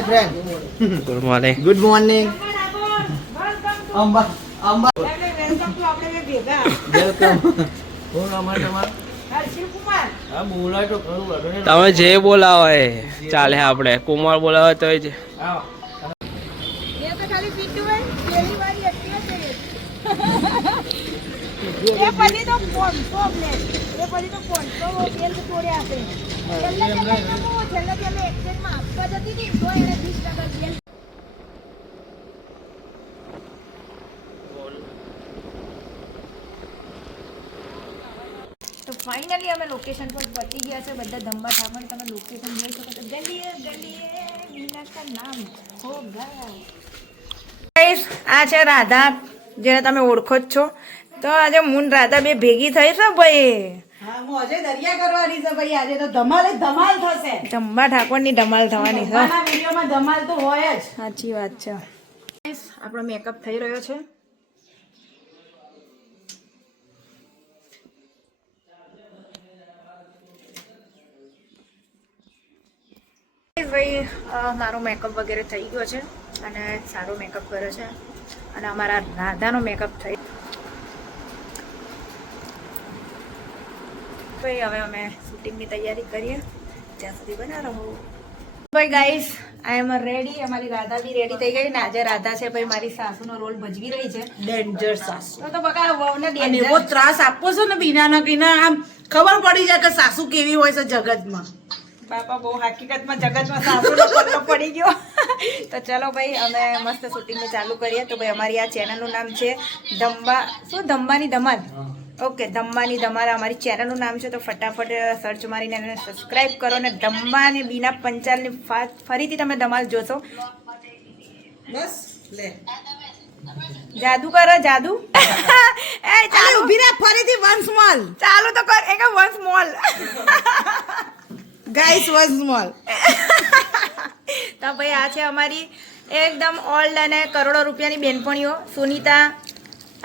My friend. Good morning. Good morning. Amba Amba welcome to આપણે ભેગા. Welcome. કોણ અમારે તમારે? શિવકુમાર. હા બોલાય તો ખરું વાંધો નહીં. તમે જે બોલાવો એ ચાલે. આપણે કુમાર બોલાવો તો જ. આવો. એ તો ખાલી પીટું હોય પહેલી વારી એટલી છે. એ પછી તો 500 લે. એ પછી તો 500 બેલ તોડ્યા છે. છેલ્લે કે અમે એક્સચેન્જમાં આપવા જતી હતી તો એને 20% બેલ. તો ફાઇનલી અમે લોકેશન પર પહોંચી ગયા છે. બધા ધંબા ઠામણ તમે લોકેશન જોઈ શકો છો. ગલીએ ગલીએ મીના કા નામ હોગા. ગાઈસ આ છે રાધા, જેને તમે ઓળખો જ છો. તો આજે મૂન રાધા બે ભેગી થઈ છે ભાઈ. હા મોજે દરિયા કરવાની છે ભાઈ. આજે તો ધમાલ જ ધમાલ થશે. ધંબા ઠાકોરની ધમાલ થવાની છે. આના વિડીયોમાં ધમાલ તો હોય જ. સાચી વાત છે. ગાઈસ આપણો મેકઅપ થઈ રહ્યો છે. ભાઈ મારો મેકઅપ વગેરે થઈ ગયો છે અને સારો મેકઅપ કર્યો છે અને અમારા રાધાનો મેકઅપ થઈ. ભાઈ હવે અમે શૂટિંગની તૈયારી કરીએ. ત્યાં સુધી બના રહો ભાઈ. Guys I am ready. અમારી રાધા બી રેડી થઈ ગઈ ને આજે રાધા છે ભાઈ મારી સાસુનો રોલ ભજવી રહી છે. ડેન્જર સાસુ. તો બકા વહુને અને એવો ત્રાસ આપવો છે ને બીના કે ના આમ ખબર પડી જાય કે સાસુ કેવી હોય છે જગતમાં. બાપા બહુ હકીકતમાં જગતમાં સાસુનો પલ્લો પડી ગયો. તો ચલો ભાઈ અમે મસ્ત શૂટિંગને ચાલુ કરીએ. તો ભાઈ અમારી આ ચેનલનું નામ છે ધંબા ધંબાની ધમાલ. ઓકે ધંબાની ધમાલ અમારી ચેનલનું નામ છે. તો ફટાફટ સર્ચ મારીને એને સબસ્ક્રાઈબ કરો ને ધંબા અને બીના પંચાલની ફરીથી તમે ધમાલ જોશો. બસ લે જાદુ કરો જાદુ. એ ચાલુ ઊભી રહે ફરીથી વન્સ મોલ. ચાલુ તો કર. એક once mall. Guys once mall. તો ભાઈ આ છે અમારી એકદમ ઓલ્ડ અને કરોડો રૂપિયાની બેનપણીઓ સુનીતા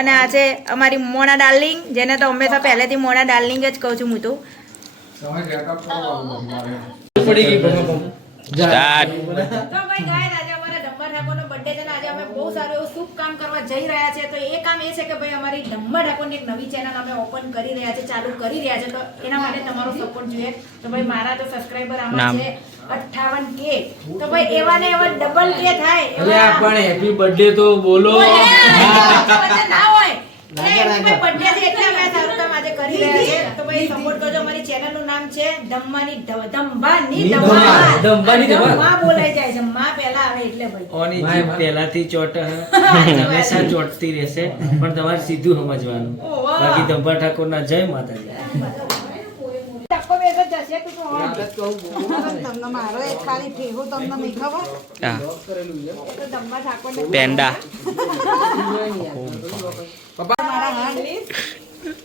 અને આ છે અમારી મોના ડાર્લિંગ, જેને તો હંમેશા પહેલેથી મોના ડાર્લિંગ જ કહું છું હું તો. પડી ગઈ સ્ટાર્ટ. તો ભાઈ ગાઈસ આજે અમારા ધંબા ઠાકોરનો બર્થડે છે ને આજે અમે બહુ સારું એવું શુભ કામ કરવા જઈ રહ્યા છે. તો એ કામ એ છે કે ભાઈ અમારી ધંબા ઠાકોરની એક નવી ચેનલ અમે ઓપન કરી રહ્યા છે, ચાલુ કરી રહ્યા છે. તો એના માટે તમારો સપોર્ટ જોઈએ. તો ભાઈ મારા તો સબસ્ક્રાઇબર આમાં છે 58K. તો ભાઈ એવા ને એવા ડબલ કે થાય અરે પણ હેપી બર્થડે તો બોલો. ના હોય બર્થડે છે એટલે અમે સારું કામ આજે કરી રહ્યા છે. તો ભાઈ સપોર્ટ કરજો. અમારી ચેનલનું નામ છે ધંબાની ધંબાની ધમાલ બોલાઈ જાય છે. માં પહેલા આવે એટલે ભાઈ ઓની જીભ પહેલાથી ચોટ હંમેશા ચોટતી રહેશે, પણ તમારે સીધું સમજવાનું. બાકી ધંબા ઠાકોરના જય માતાજી. ટપ્પો બેસો જશે તું તો હોત. તમને મારો એક ખાલી ફેહો તમને નહીં ખબર. હા તો ધંબા ઠાકોરને પેંડા મારા હાથ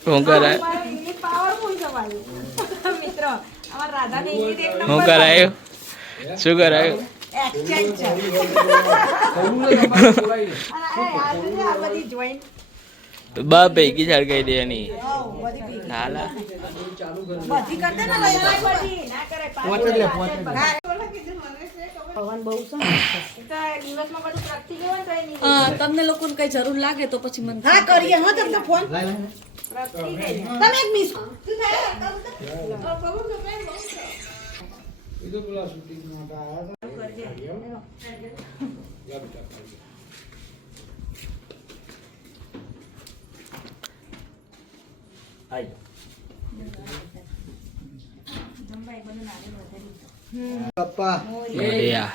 શું કરાય? અમારો ઇંગ્લિશ પાવરફુલ છે ભાઈ. મિત્રો અમાર રાધાને ઇંગ્લિશ એક શું નંબર કરાયું? શું કરાયું? એક્સચેન્જ છે. આ બધી જોઈન બા ભેગી સળગાઈ દે એની. હાલા બધી કરતે ને લઈ બધી ના કરે પોતે લે પોતે. પવન બહુ છે. દિવસમાં બધું પ્રગતિ જવાનું તો એની તમને લોકોને કઈ જરૂર લાગે તો પછી મને હા કરીએ હો તમને ફોન. પ્રગતિ ગઈ. તમે એક મિસ પપ્પા મોડિયા.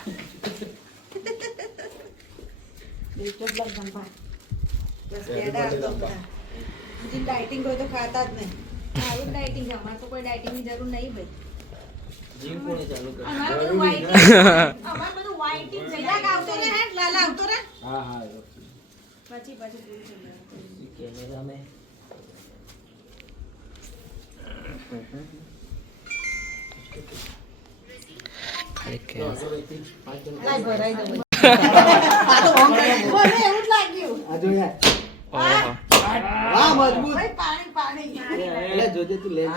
ડાયટિંગ હોય તો ખાતા જ નહીં. આવું ડાયટિંગ છે. અમારે તો કોઈ ડાયટિંગની જરૂર નહીં ભાઈ. જીભ કોણે ચાલુ કરી? અમારે બધું whiting. અમારે બધું whiting છે. ચિરાગ આવતો રે હે લાલા આવતો રે. હા હા પછી પૂરું થઈ જાય. કેમેરામેન. લાઈ ભરાઈ દો. આ તો ઓમ મને એવું જ લાગ્યું. આ જો યાર. ઓહો. વાહ મજબૂત. ભાઈ પાણી પાણી. એટલે જોજે તું લેજ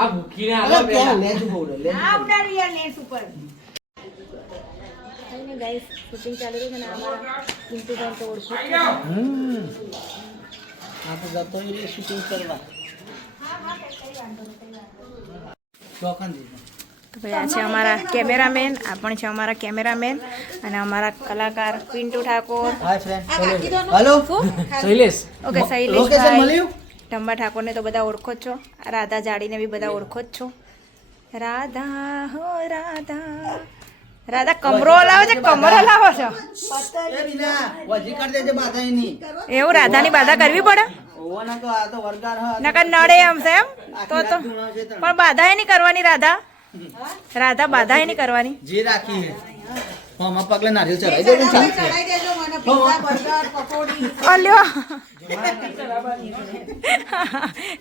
આ ભૂખીને અરે આલો ત્યાં પેલા. લેજ બોલ લેજ. આ ઉડાડ્યું યાર નેટ ઉપર. ગાઈસ શૂટિંગ ચાલુ રહ્યું છે ને અમારા પિન્ટુભાઈ તો ઓળખો જ છે. આ તો જતો રહી શૂટિંગ કરવા ચોખા દીધા. તો ભાઈ આ છે અમારા કેમેરામેન, આ પણ છે અમારા કેમેરામેન અને અમારા કલાકાર Pintu Thakor. Hi friend hello Shailesh okay location શૈલેષભાઈ, મળ્યું ટંબા ઠાકોરને તો બધા ઓળખો જ છો. આ રાધા જાડીને બી બધા ઓળખો જ છો. રાધા હો રાધા, રાધા કમરો લાવો છે, કમરો લાવો છો એ બીના વજી કર દેજે બાધાઈની એવું? રાધાની બાધા કરવી પડે ઓવાના તો આ તો વરગાર હ નકર નડે એમ છે એમ તો પણ બાધા નહીં કરવાની રાધા. રાધા બાધા નહીં કરવાની. જે રાખી હે મામા પગલે નારિયેળ ચડાઈ દે ને ચાલશે. અલ્યો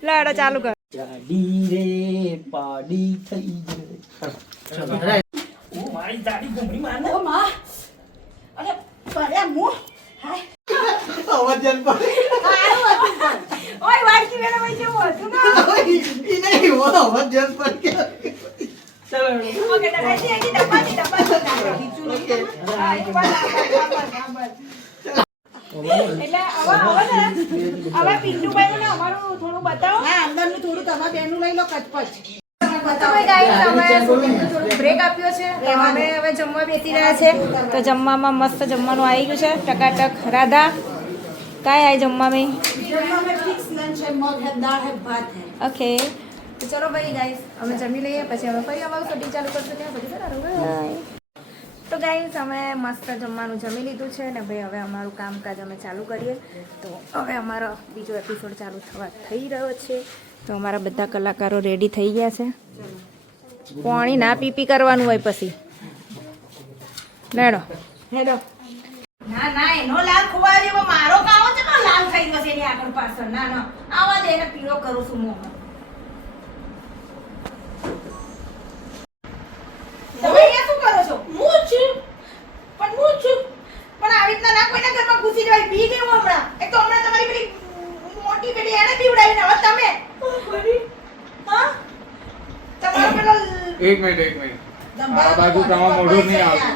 લાડો ચાલુ કર. જાડી રે પાડી થઈ ગઈ. અવાજ જન પર ઓય વાડકી વેલા ભાઈ જેવું હતું ને. ઈ નહીં હો અવાજ જન પર કે ઓકે ડબાજી આજી ડબાજી એટલે હવે પિન્ટુભાઈ ને અમારું થોડું બતાવો. અંદરનું થોડું તમારા બેનું લઈ લો કચપચ. બ્રેક આપ્યો છે તો અમે હવે જમવા બેસી રહ્યા છે. તો જમવામાં મસ્ત જમવાનું આવી ગયું છે ટકાટક. રાધા કાંઈ આવી જમવામાં? फिक्स लंच है, मग है, दाल है, भात है. ઓકે તો ચલો ભાઈ ગાઈસ અમે જમી લઈએ પછી અમે ફરી અમારું શૂટિંગ ચાલુ કરશું. ત્યાં પછી બરાબર. તો ગાઈસ અમે મસ્ત જમવાનું જમી લીધું છે ને ભાઈ હવે અમારું કામકાજ અમે ચાલુ કરીએ. તો હવે અમારો બીજો એપિસોડ ચાલુ થઈ રહ્યો છે. તો અમારા બધા કલાકારો રેડી થઈ ગયા છે. પાણી ના પીપી કરવાનું હોય પછી લેડો હેડો. ના ના એનો લાલ ખુવા જેવો મારો કાવો છે પણ લાલ થઈ ગયો છે એની આગળ પાછળ. ના ના આવા દે એને પીળો કરું છું મોં. તમે અહીંયા શું કરો છો? પણ આવી રીતના ના કોઈના ઘરમાં ઘૂસી જવાય. પી ગયું હમણાં. એક તો હમણાં તમારી પેલી મોટી પેલી એને પીવડાવીને હવે તમે હા તમારો પેલો એક મિનિટ આ બાજુ તમારું મોઢું નહીં આવતું.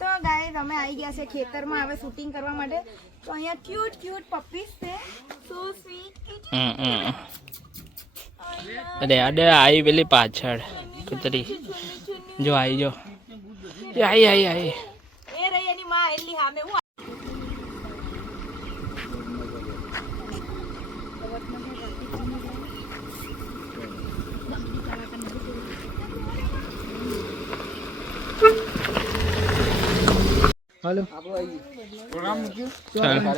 તો ગાઈસ અમે આવી ગયા છે ખેતરમાં હવે શૂટિંગ કરવા માટે. તો અહીંયા ક્યુટ ક્યુટ પપ્પીસ છે. So sweet. અરે અરે આવી પેલી પાછળ કૂતરી જો આવી જો આઈ આઈ આઈ એ રહી એની માં એલી સામે હું હાલો પ્રોગ્રામ મૂક્યું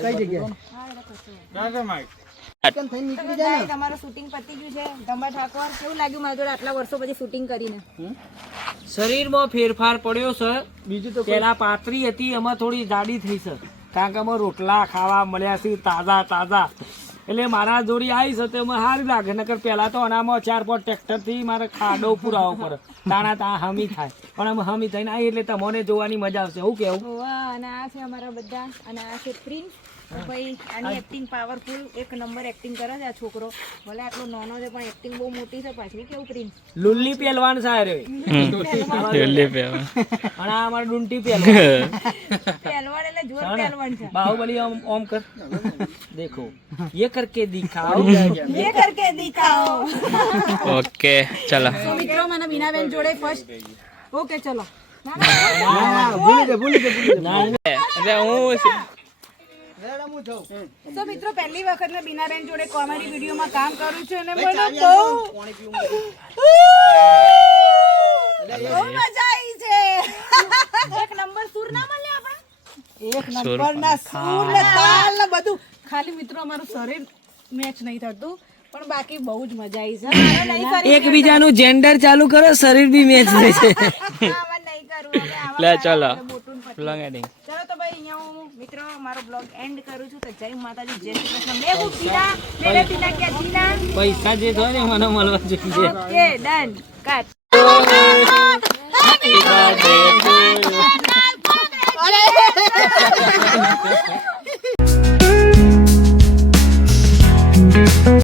કઈ જગ્યાએ ના તો માઈક કેમ થઈ નીકળી જાય ને તમારું શૂટિંગ પતી ગયું છે. ધંબા ઠાકોર કેવું લાગ્યું મારા જોડે આટલા વર્ષો પછી શૂટિંગ કરીને? શરીરમાં ફેરફાર પડ્યો છે. બીજું તો પેલા પાતળી હતી એમાં થોડી જાડી થઈ છે કારણ કે અમે રોટલા ખાવા મળ્યા છે તાજા તાજા એટલે મારા જોડી આવી છે તો એમાં સારું લાગે. નકર પેલા તો અનામાં 4-5 ટ્રેક્ટર થી મારે ખાડો પુરાવો પડે તાણા તા હમી થાય પણ અમે હમી થઈને આવી એટલે તમને જોવાની મજા આવશે. શું કેવું? વાહ અને આ છે અમારા બધા અને આ છે પ્રિન્સ. તો ભાઈ આની એક્ટિંગ પાવરફુલ એક નંબર એક્ટિંગ કરે છે આ છોકરો. ભલે આટલો નાનો છે પણ એક્ટિંગ બહુ મોટી છે પાછી. કેવું પ્રિન્સ? લુલ્લી પહેલવાન સારો અને આ અમારે ડુંટી પહેલવાન પહેલવાન એટલે જોર પહેલવાન છે. બાહુબલી ઓમ કર દેખો ये करके दिखाओ ये करके दिखाओ. ઓકે ચલો તો મિત્રો મને બીનાબેન જોડે ફર્સ્ટ. ઓકે ચલો. ભૂલી દે અરે હું રેડા હું જાઉં તો મિત્રો પહેલી વખત મેં બીનાબેન જોડે કોમેડી વિડીયોમાં કામ કરું છું અને મને બહુ મજા આવી છે. એક નંબર સુર ના મળે આપણે. એક નંબરના સૂર ને તાલ ને બધું. ખાલી મિત્રો અમારું શરીર મેચ નહીં થતું પણ બાકી બહુ જ મજા આવી છે. એકબીજાનું જેન્ડર ચાલુ કરો શરીર બી મેચ થાય છે. આવા નહીં કરવું હવે આવા લે ચલો મોટું ને પતલું. લોંગ એડિંગ ચલો તો ભાઈ અહીંયા હું મિત્રો મારો બ્લોગ એન્ડ કરું છું. તો જય માતાજી, જય શ્રી કૃષ્ણ. મેં હું પીના મેરે પીના ક્યાં જીના. પૈસા જે થાય ને મને મળવા જોઈએ. Okay done cut. Happy birthday to you.